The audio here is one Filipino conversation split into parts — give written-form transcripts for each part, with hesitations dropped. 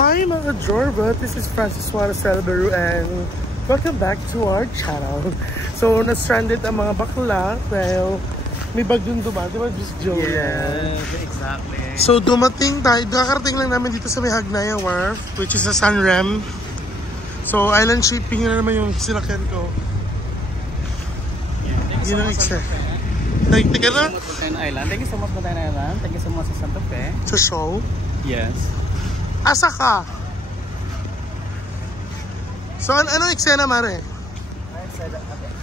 Hi mga Jorba, this is Francis Juarez Celberu and welcome back to our channel. So, na-stranded ang mga bakla dahil may bagyong dumaan, di ba? Just Joe. Yes, exactly. So, dumating tayo, nakarating lang namin dito sa may Hagnaya Wharf, which is sa San Rem. So, island shipping na naman yung sinakyan ko. Yun ang excited. Thank you so much Island. Thank you so much Mountain Island. Thank you so much sa Santa Fe. sa show. Yes. Asa ka? So, anong eksena, Mare?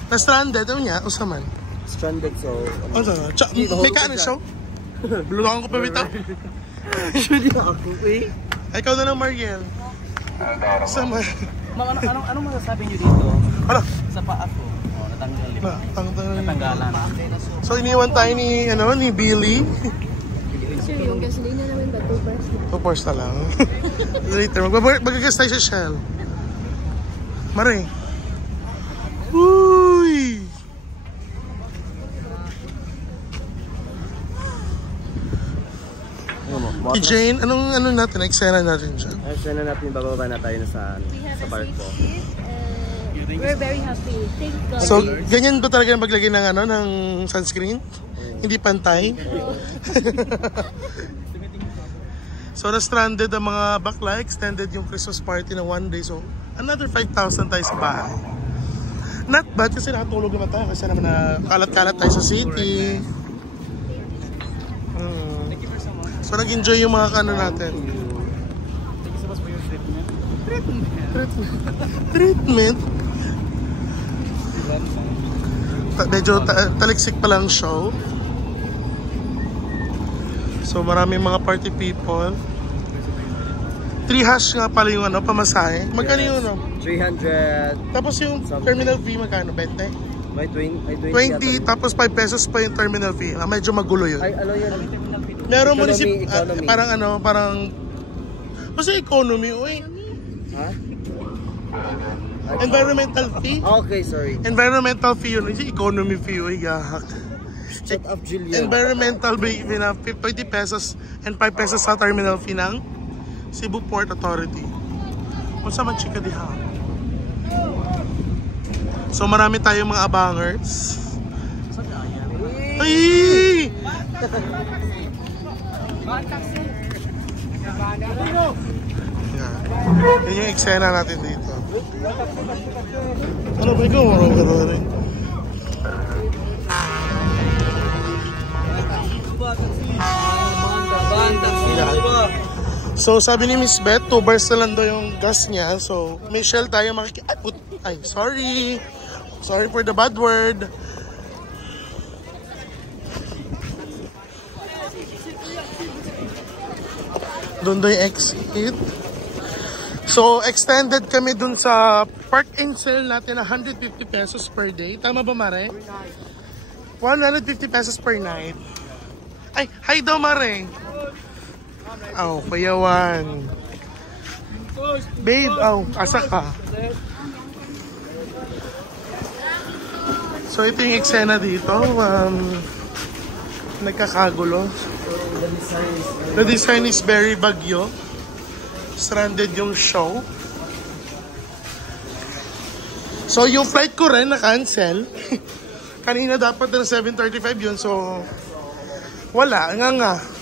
Na-stranded? Ano niya? O saman? Stranded, so... Ano na? May kaano show? Bulukan ko pa bitaw? Actually, ako eh. Ikaw na lang, Mariel. Sama. Anong masasabi niyo dito? Ano? Sa paa ko. Oh, natanggal. Natanggalan. So, iniwan tayo ni Billy. Sir, yung gasolina namin ba? 2 bars na. 2 pours na lang. Later, magagas tayo sa Shell. Mare. Uy! Si Jane, anong natin? Eksena natin dyan. Eksena natin, bababa na tayo sa barko. We're very happy. Thank God. So, ganyan ba talaga maglagay ng sunscreen? Hindi pantay? So, na-stranded ang mga bakla. Extended yung Christmas party na 1 day. So, another 5,000 tayo sa bahay. Not bad kasi nakatulog naman tayo. Kasi naman na kalat-kalat tayo sa city. So, nag-enjoy yung mga kano natin. Thank you so much for your treatment. Treatment? Medyo taliksik pa lang show. So, maraming mga party people. 3 hash nga pala yung pamasahe. Magkano yung 300. Tapos yung terminal fee magkano? 20? May 20. 20, tapos 5 pesos pa yung terminal fee. Medyo magulo yun. Ay, ano yun? Meron mo Economy. parang basta economy, uy. Ha? Environmental fee? Okay, sorry. Environmental fee yun. Economy fee, uy. Gahak. Shut up, Julian. Environmental fee na 20 pesos and 5 pesos sa terminal fee ng Cebu Port Authority. Kung sa chika diha. So marami tayong mga abangers. Ay! Yan yung eksena natin dito. Ano ba ikaw? So sabi ni Miss Beth, 2 bars na lang daw yung gas niya. So may Shell tayo ay, sorry. Sorry for the bad word. Doon daw yung exit. So extended kami dun sa park and sell natin na 150 pesos per day. Tama ba, Mare? 150 pesos per night. Ay, hi daw, Mare. Oh, payawan. Babe, asa ka? So, ito yung eksena dito. Nagkakagulo. The design is very bagyo. Stranded yung show. So, yung flight ko rin na-cancel. Kanina dapat na 7:35 yun. So, wala. Nga.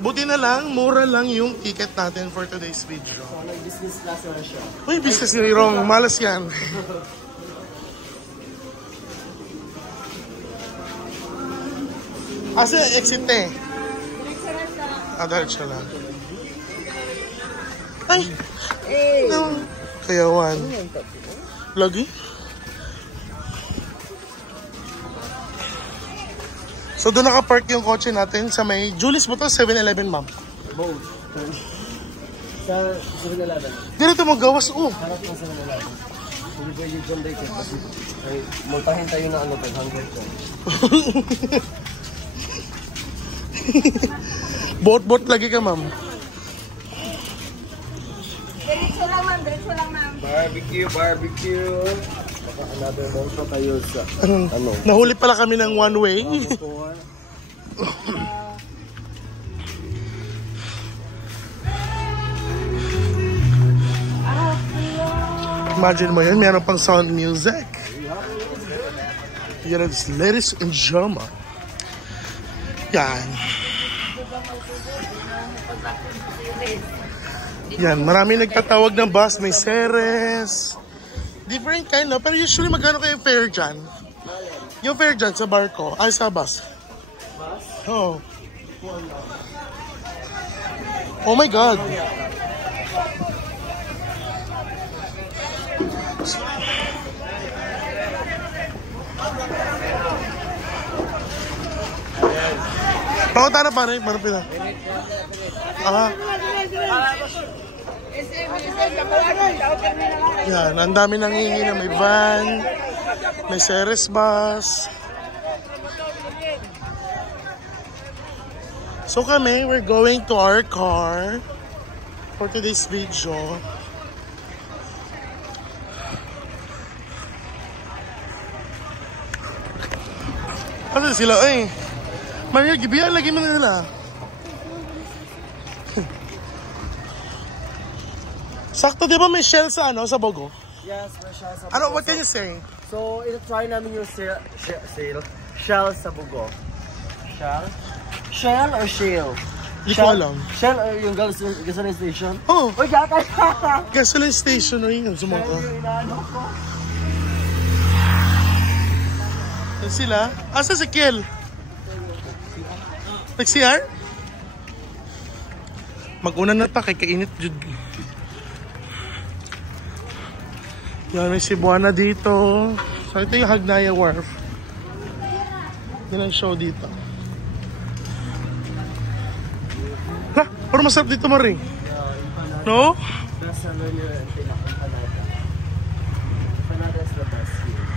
Buti na lang, mura lang yung ticket natin for today's video. So, nag-business class na siya. Uy, business ni Rong. Malas yan. Asa exit eh? Diretso lang. Ay! No. Kayawan. Lagi? So doon nakapark yung kotse natin sa may Julius mo to, 7-Eleven, ma'am. Both. Sa 7-Eleven. Dito mo gawas, Harap ng 7-Eleven. Hindi pwede dyan dito kasi multahin tayo na 500 ko. Bot lagi ka, ma'am. Diretso lang, ma'am. Diretso lang, ma'am. Barbecue. Baka another monto tayo sa ano. Nahuli pala kami ng one way. Imagine mo yun, meron pang sound music. Yan, ladies and gentlemen. Yan. Yan, maraming nagtatawag ng bus. May Ceres. Different kind, no? Pero usually, magkano kayo fare dyan? Yung fare dyan sa barko. Ay, sa bus. Oh. Oh my God. Pakunta na pare, parang pila. Aha. Yan, ang dami nang hihingi na may van, may Ceres bus. So kami, we're going to our car for today's video. Kasi sila eh. Maria, gibihan lagi mo na nila. Sakto, di ba may shell sa ano, sa Bogo? Yes, may shell sa Bogo. Ano, what can you say? So, ito-try namin yung shell sa Bogo. Shell? Shell or shell? Hindi ko alam. Shell or yung gasoline station? Oh, Uy, gatay! gasoline station na yun. Sumaka. Yung inaano ko. Yan sila. Asa si Kiel? Nag-CR? Mag-una na ta, kay kainit jud. Yan, may Cebuana dito. So, ito yung Hagnaya Wharf. Yan ang show dito. Ha? Parang masarap dito, Marie. No? Best seller nila yung pinaka-empanada. Empanada is the best here.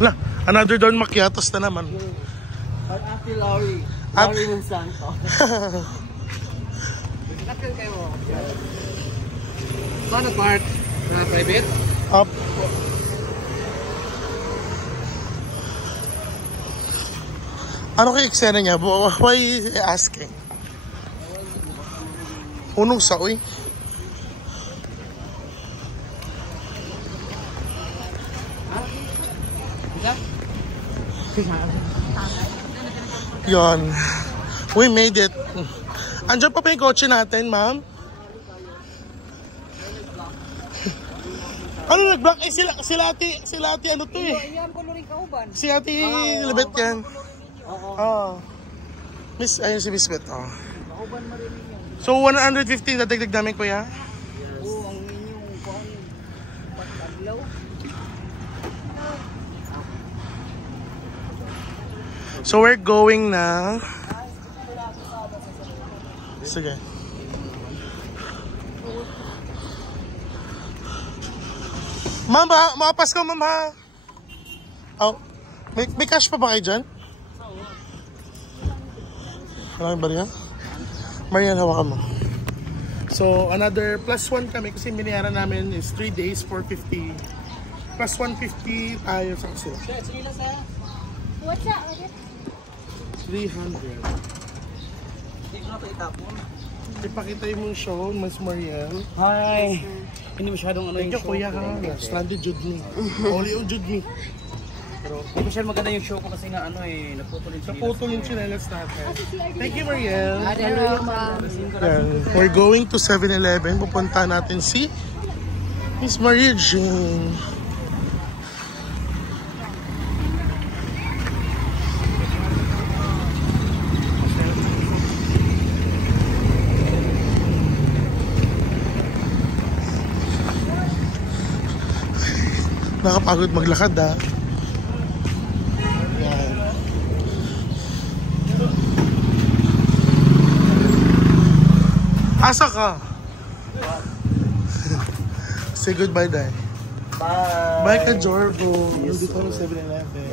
Hala, another Don Macchiatos na naman. At Ate Laurie. Laurie ng Santo. Nakil kayo. Saan park? Na private? Up. Ano kayo eksena niya? Why asking? Unong sa uy. Yon. We made it. Andiyan pa yung kotse natin, ma'am? Ano nag-block? Eh, sila ate, ano to eh? Si ate Libet yan. Oo. Miss, ayun si Miss Bet. Oh. So, 150 na dagdag namin, kuya? Oo, ang inyong pataglaw. So, we're going na. Sige. Ma'am ba? Makapas ka, ma'am ha? Oh, may cash pa ba kayo dyan? Maraming ba riyan? Marian, hawakan mo. So, another plus 1 kami kasi binayaran namin is 3 days, 450. Plus 150 tayo sa kasila. What's that? 300. Ipakita yung mong show, Mas Mariel. Hi! Hindi masyadong ano Thank yung you, show. kuya ha. Stranded Jude me. Only on Jude me. Pero hindi masyadong maganda yung show ko kasi nga ano eh, naputol yung Naputol yung chinelas natin. Thank you, Mariel. Hello. We're going to 7-Eleven. Pupunta natin si Miss Maria Jane. Nakapagod maglakad ha. Yan. Asa ka? Say goodbye, Day. Bye! Bye ka, Jorgo. Dito ng 7-Eleven.